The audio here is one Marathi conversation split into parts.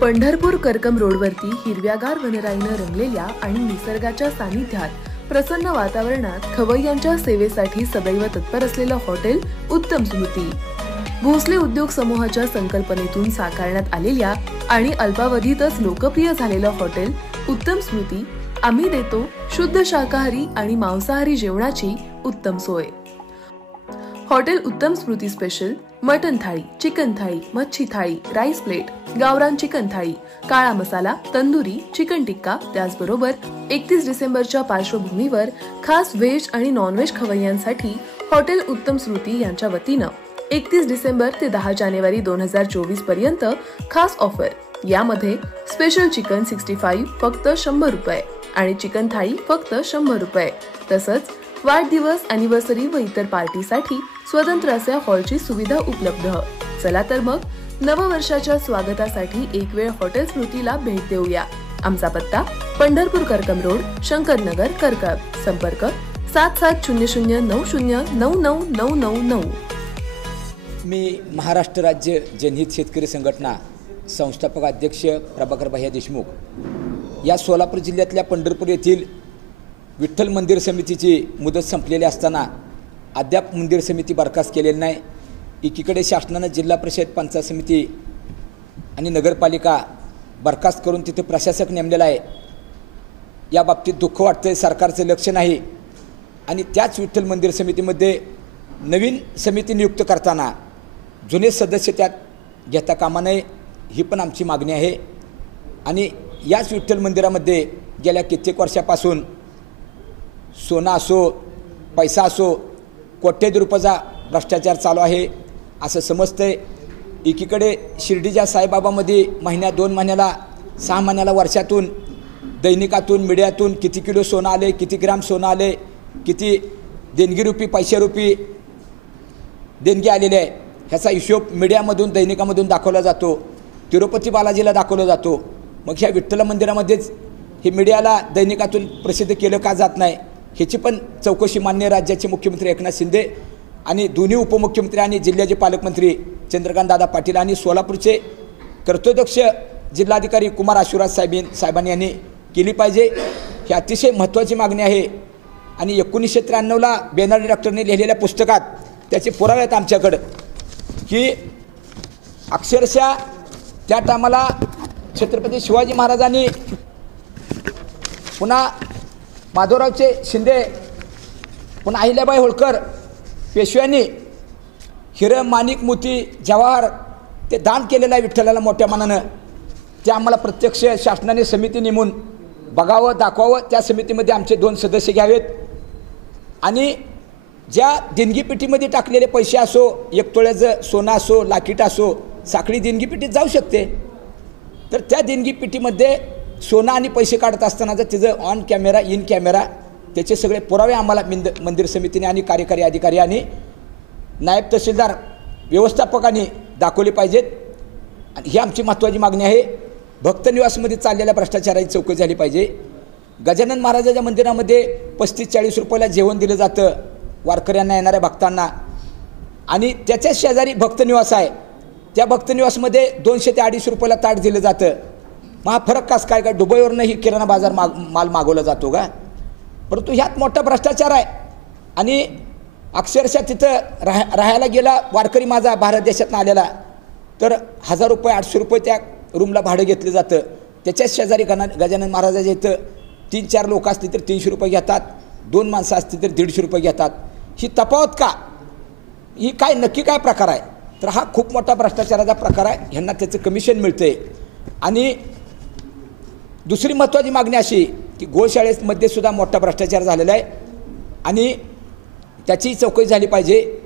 पंढरपूर करकम रोडवरती हिरव्यागार वनराईनं रंगलेल्या आणि निसर्गाच्या सानिध्यात प्रसन्न वातावरणात खवय्यांच्या सेवेसाठी सदैव तत्पर असलेलं हॉटेल उत्तम स्मृती भोसले उद्योग समूहाच्या संकल्पनेतून साकारण्यात आलेल्या आणि अल्पावधीतच लोकप्रिय झालेलं हॉटेल उत्तम स्मृती आम्ही देतो शुद्ध शाकाहारी आणि मांसाहारी जेवणाची उत्तम सोय। हॉटेल उत्तम स्मृती स्पेशल मटन थाळी, चिकन थाळी, मच्छी थाळी, राईस प्लेट, गावरान चिकन थाळी, काळा मसाला, तंदुरी, चिकन टिक्का, त्याचबरोबर 31 डिसेंबरच्या पार्श्वभूमीवर खास व्हेज आणि नॉन व्हेज खवय्यांसाठी हॉटेल उत्तम स्मृती यांच्या वतीनं 31 डिसेंबर ते 10 जानेवारी 2024 पर्यंत खास ऑफर। यामध्ये स्पेशल चिकन 65 फक्त 100 रुपये आणि चिकन थाळी फक्त 100 रुपये, तसंच वाढदिवस, अॅनिव्हर्सरी व इतर पार्टीसाठी स्वतंत्र अशा हॉलची सुविधा उपलब्ध। चला तर मग नववर्षाच्या स्वागतासाठी एक वेळ हॉटेल स्मृतीला भेट देऊया। आमचा पत्ता पंढरपूर करकम रोड, शंकरनगर, करकम। संपर्क 7700909999। मी महाराष्ट्र राज्य जनहित शेतकरी संघटना संस्थापक अध्यक्ष प्रभाकर भैया देशमुख या सोलापूर जिल्ह्यातल्या पंढरपूर येथील विठ्ठल मंदिर समितीची मुदत संपलेली असताना अद्याप मंदिर समिती बरखास्त केलेली नाही। एकीकडे शासनाने जिल्हा परिषद, पंचायत समिती आणि नगरपालिका बरखास्त करून तिथे प्रशासक नेमलेला आहे। या बाबतीत दुःख वाटतंय, सरकारचं लक्ष नाही आणि त्याच विठ्ठल मंदिर समितीमध्ये नवीन समिती नियुक्त करताना जुने सदस्य त्यात घेता कामा नये, ही पण आमची मागणी आहे। आणि याच विठ्ठल मंदिरामध्ये गेल्या कित्येक वर्षापासून सोना असो, पैसा असो, कोट्यवधी रुपयाचा भ्रष्टाचार चालू आहे असं समजतंय। एकीकडे शिर्डीच्या साईबाबामध्ये महिन्यात, 2 महिन्याला, 6 महिन्याला, वर्षातून, दैनिकातून, मीडियातून किती किलो सोनं आले, किती ग्राम सोनं आले, किती देणगीरूपी, पैशारूपी देणगी आलेली आहे, ह्याचा हिशोब मीडियामधून, दैनिकामधून दाखवला जातो, तिरुपती बालाजीला दाखवला जातो। मग ह्या विठ्ठल मंदिरामध्येच हे मीडियाला, दैनिकातून प्रसिद्ध केलं का जात नाही, ह्याची पण चौकशी माननीय राज्याचे मुख्यमंत्री एकनाथ शिंदे आणि दोन्ही उपमुख्यमंत्री आणि जिल्ह्याचे पालकमंत्री चंद्रकांत दादा पाटील आणि सोलापूरचे कर्तव्यदक्ष जिल्हाधिकारी कुमार आशुराज साहेबांनी यांनी केली पाहिजे। ही अतिशय महत्त्वाची मागणी आहे। आणि 1993ला बेनर्जी डॉक्टरने लिहिलेल्या पुस्तकात त्याचे पुरावे आहेत आमच्याकडं, की अक्षरशः त्या टायमाला छत्रपती शिवाजी महाराजांनी, पुन्हा माधवरावचे शिंदे, पुन्हा अहिल्याबाई होळकर, पेशव्यांनी हिरं, माणिक, मोती, जवाहर ते दान केलेलं आहे विठ्ठलाला मोठ्या मनानं। ते आम्हाला प्रत्यक्ष शासनाने समिती नेमून बघावं, दाखवावं। त्या समितीमध्ये आमचे 2 सदस्य घ्यावेत आणि ज्या देणगीपेटीमध्ये टाकलेले पैसे असो, 1 तोळ्याचं सोनं असो, लाकीट असो, साखळी देणगीपेटीत जाऊ शकते। तर त्या देणगीपेटीमध्ये सोनं आणि पैसे काढत असताना जर तिचं ऑन कॅमेरा, इन कॅमेरा, त्याचे सगळे पुरावे आम्हाला मंदिर समितीने आणि कार्यकारी अधिकारी आणि नायब तहसीलदार, व्यवस्थापकांनी दाखवले पाहिजेत। आणि ही आमची महत्त्वाची मागणी आहे। भक्तनिवासमध्ये चाललेल्या भ्रष्टाचाराची चौकशी झाली पाहिजे। गजानन महाराजाच्या मंदिरामध्ये 35-40 रुपयाला जेवण दिलं जातं वारकऱ्यांना, येणाऱ्या भक्तांना, आणि त्याच्याच शेजारी भक्तनिवास आहे। त्या भक्तनिवासमध्ये 200 ते 250 रुपयाला ताट दिलं जातं। मग हा फरक कसा काय का? दुबईवरनंही किराणा बाजार माल मागवला जातो का? परंतु ह्यात मोठा भ्रष्टाचार आहे। आणि अक्षरशः तिथं राहायला गेला वारकरी माझा भारत देशातून आलेला, तर 1000 रुपये, 800 रुपये त्या रूमला भाडं घेतलं जातं। त्याच्याच शेजारी गजानन महाराजाच्या इथं 3-4 लोक असतील तर 300 रुपये घेतात, 2 माणसं असतील तर 150 रुपये घेतात। ही तफावत का? ही काय नक्की काय प्रकार आहे? तर हा खूप मोठा भ्रष्टाचाराचा प्रकार आहे। ह्यांना त्याचं कमिशन मिळतंय। आणि दुसरी महत्त्वाची मागणी अशी की गोशाळेमध्ये सुद्धा मोठा भ्रष्टाचार झालेला आहे आणि त्याची चौकशी झाली पाहिजे।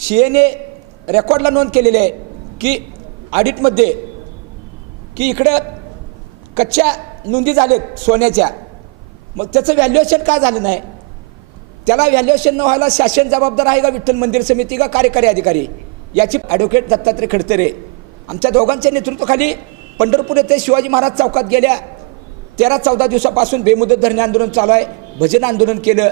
सीएने रेकॉर्डला नोंद केलेली आहे की ऑडिटमध्ये की इकडं कच्च्या नोंदी झालेत सोन्याच्या, मग त्याचं व्हॅल्युएशन का झालं नाही? त्याला व्हॅल्युएशन न व्हायला शासन जबाबदार आहे का, विठ्ठल मंदिर समिती का कार्यकारी अधिकारी? याची ॲडव्होकेट दत्तात्रय खडतरे आमच्या दोघांच्या नेतृत्वाखाली पंढरपूर येथे शिवाजी महाराज चौकात गेल्या 13-14 दिवसापासून बेमुदत धरणे आंदोलन चालू आहे। भजन आंदोलन केलं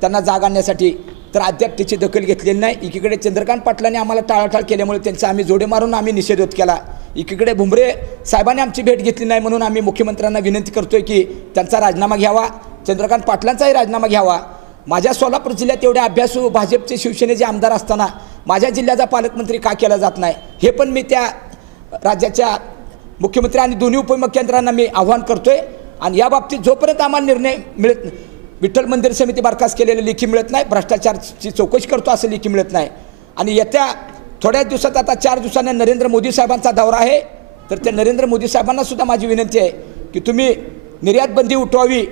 त्यांना जाग आणण्यासाठी। तर अद्याप त्याची दखल घेतलेली नाही. एकीकडे चंद्रकांत पाटलांनी आम्हाला टाळाटाळ केल्यामुळे त्यांचा आम्ही जोडे मारून आम्ही निषेध केला. एकीकडे भुमरे साहेबांनी आमची भेट घेतली नाही म्हणून आम्ही मुख्यमंत्र्यांना विनंती करतोय की त्यांचा राजीनामा घ्यावा, चंद्रकांत पाटलांचाही राजीनामा घ्यावा. माझ्या सोलापूर जिल्ह्यात एवढे अभ्यासू भाजपचे शिवसेनेचे आमदार असताना माझ्या जिल्ह्याचा पालकमंत्री का केला जात नाही, हे पण मी त्या राज्याच्या मुख्यमंत्री आणि दोन्ही उपमुख्यमंत्र्यांना मी आव्हान करतोय. आणि या बाबतीत जोपर्यंत आम्हाला निर्णय मिळत, विठ्ठल मंदिर समिती बरखास्त केलेलं लेखी मिळत नाही, भ्रष्टाचारची चौकशी करतो असं लेखी मिळत नाही. आणि येत्या थोड्याच दिवसात, आता 4 दिवसांनी नरेंद्र मोदी साहेबांचा दौरा आहे, तर त्या नरेंद्र मोदी साहेबांना सुद्धा माझी विनंती आहे की तुम्ही निर्यात बंदी उठवावी.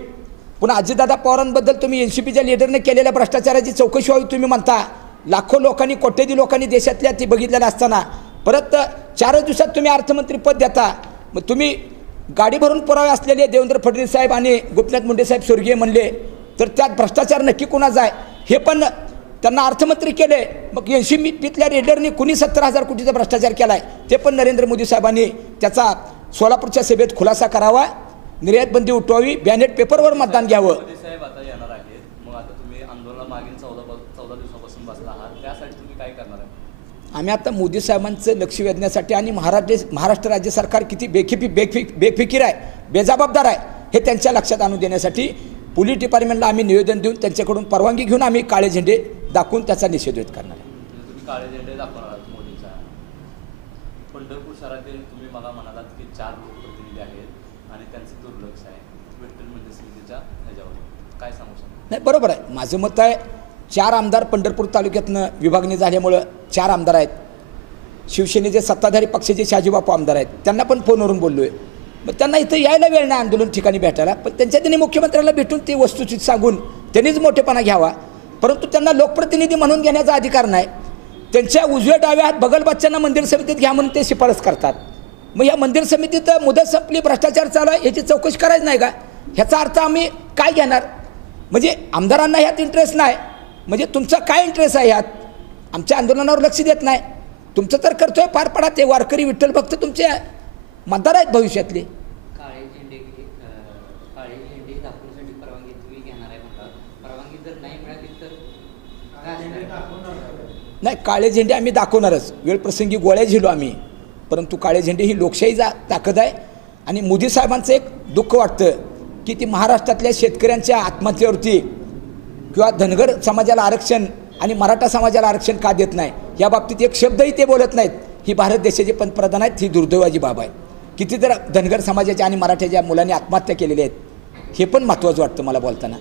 पुन्हा अजितदादा पवारांबद्दल तुम्ही NCPच्या लीडरने केलेल्या भ्रष्टाचाराची चौकशी व्हावी तुम्ही म्हणता. लाखो लोकांनी, कोट्यधी लोकांनी देशातल्या ती बघितलेलं असताना परत 4 दिवसात तुम्ही अर्थमंत्री पद देता. मग तुम्ही गाडी भरून पुरावे असलेले देवेंद्र फडणवीस साहेब आणि गोपीनाथ मुंडे साहेब स्वर्गीय म्हणले, तर त्यात भ्रष्टाचार नक्की कुणाचा आहे हे पण त्यांना अर्थमंत्री केले. मग NCPतल्या लीडरनी कुणी 70,000 कोटीचा भ्रष्टाचार केला आहे ते पण नरेंद्र मोदी साहेबांनी त्याचा सोलापूरच्या सभेत खुलासा करावा. निर्यात बंदी उठवावी, बॅलेट पेपरवर मतदान घ्यावं. साहेब आता येणार आहेत, मग आता तुम्ही आंदोलनाला मागील 14 दिवसापासून बसला आहात, त्यासाठी तुम्ही काय करणार आहे? आम्ही आता मोदी साहेबांचं लक्ष वेधण्यासाठी आणि महाराष्ट्र राज्य सरकार किती बेफिकीर आहे, बेजबाबदार आहे हे त्यांच्या लक्षात आणून देण्यासाठी पोलीस डिपार्टमेंटला आम्ही निवेदन देऊन त्यांच्याकडून परवानगी घेऊन आम्ही काळे झेंडे दाखवून त्याचा निषेध व्यक्त करणार आहे. तुम्ही काळे झेंडे दाखवणार आहात मोदींचा. पंढरपूर शहरातील तुम्ही मला म्हणालात की 4 लोकप्रतिनिधी आहेत आणि त्यांचं दुर्लक्ष आहे विठ्ठल मंदिर समितीच्या ह्याच्यावर, काय सांगू शकता? नाही, बरोबर आहे. माझं मत आहे 4 आमदार पंढरपूर तालुक्यातनं विभागणी झाल्यामुळं 4 आमदार आहेत. शिवसेनेचे सत्ताधारी पक्षाचे शाजीबापू आमदार आहेत, त्यांना पण फोनवरून बोललो आहे. मग त्यांना इथं यायला वेळ नाही आंदोलन ठिकाणी भेटायला, पण त्यांच्या त्यांनी मुख्यमंत्र्याला भेटून ते वस्तुस्थिती सांगून त्यांनीच मोठेपणा घ्यावा. परंतु त्यांना लोकप्रतिनिधी म्हणून घेण्याचा अधिकार नाही. त्यांच्या उजव्या डाव्या हात बगलबच्च्यांना मंदिर समितीत घ्या म्हणून ते शिफारस करतात. मग या मंदिर समितीत मुदत संपली, भ्रष्टाचार चालू आहे, याची चौकशी करायची नाही का? ह्याचा अर्थ आम्ही काय घेणार? म्हणजे आमदारांना ह्यात इंटरेस्ट नाही, म्हणजे तुमचा काय इंटरेस्ट आहे ह्यात? आमच्या आंदोलनावर लक्ष देत नाही. तुमचं तर करतोय पार पडा. ते वारकरी विठ्ठल भक्त तुमचे मतदार आहेत भविष्यातले. काळे झेंडे दाखवण्यासाठी परवानगी तुम्ही घेणार आहे म्हणतात. परवानगी जर नाही मिळाली तर नाही, काळे झेंडे आम्ही दाखवणारच. वेळ प्रसंगी गोळ्या झेलू आम्ही, परंतु काळे झेंडे ही लोकशाहीचा ताकद आहे. आणि मोदी साहेबांचं एक दुःख वाटतं की ती महाराष्ट्रातल्या शेतकऱ्यांच्या आत्महत्येवरती किंवा धनगर समाजाला आरक्षण आणि मराठा समाजाला आरक्षण का देत नाही या बाबतीत एक शब्दही ते बोलत नाहीत. ही भारत देशाचे पंतप्रधान आहेत, ही दुर्दैवाची बाब आहे. किती तर धनगर समाजाच्या आणि मराठ्याच्या मुलांनी आत्महत्या केलेल्या आहेत, हे पण महत्त्वाचं वाटतं मला बोलताना.